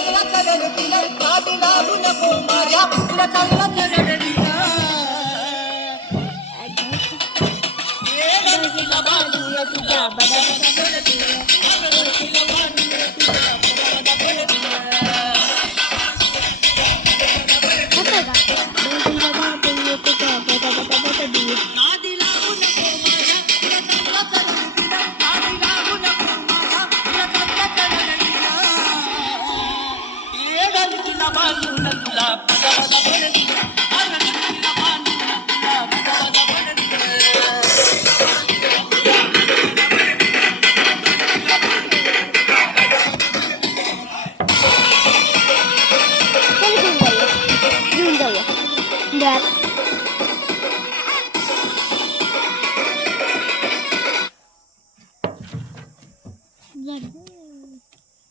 चांगला कलर दिला नादी लागू नको माझ्या तुला चांगला कलर दिला तुला बाजूला तुझ्या बडा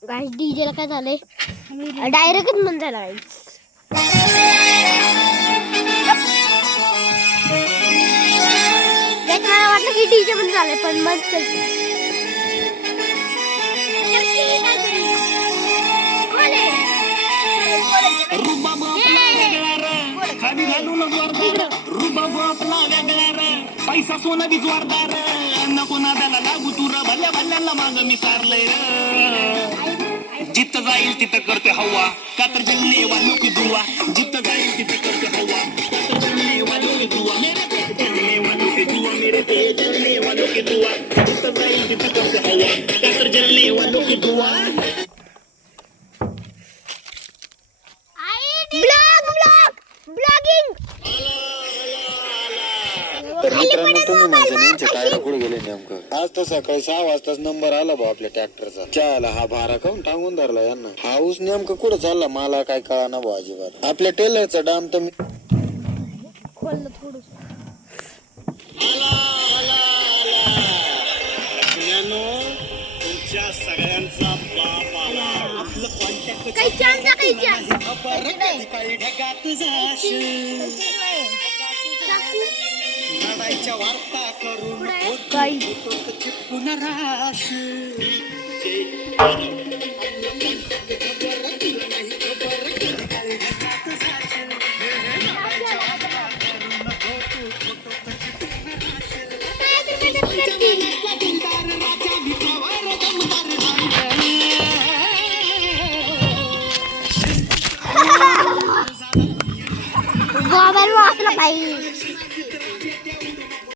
गाइस डीजे ला काय झालंय डायरेक्टच बंद झाला गाइस मला वाटलं की डीजे बंद झालंय पण मग चलते पैसा सोना बी जोरदार नको ना त्याला लागू तुरा भल्या भल्ल्याला माग मी सारलंय जिथं जाईल तिथं करते हवा का तर जल्ले वालों की दुआ जिथं जाईल तिथं करते हवा का तर जल्ले वालों की दुआ मेरे पे जल्ले वालों की दुआ मेरे पे जल्ले वालों की दुआ जिथं जाईल तिथं करते हवा का तर जल्ले वालों की दुआ तर मित्रांनो तुम्ही माझ्या नेमचे टायर कुठे गेले नेमकं आज तर सकाळी 6 वाजताच नंबर आला बा आपल्या ट्रॅक्टरचा चहाला हा भारा काऊन टांगून धरला यांना हा ऊस नेमकं कुठं चालला मला काय कळाना बा अजिबात आपल्या टेलरचा डाम तर खोललं थोडं तुमच्या सगळ्यांचा बाप आला आपलं कॉन्टॅक्ट काही चांदा काही काही ढगात जाशील लढाईच्या वार्ता करून चिपकून राशील गोबर वाचलं पाहिजे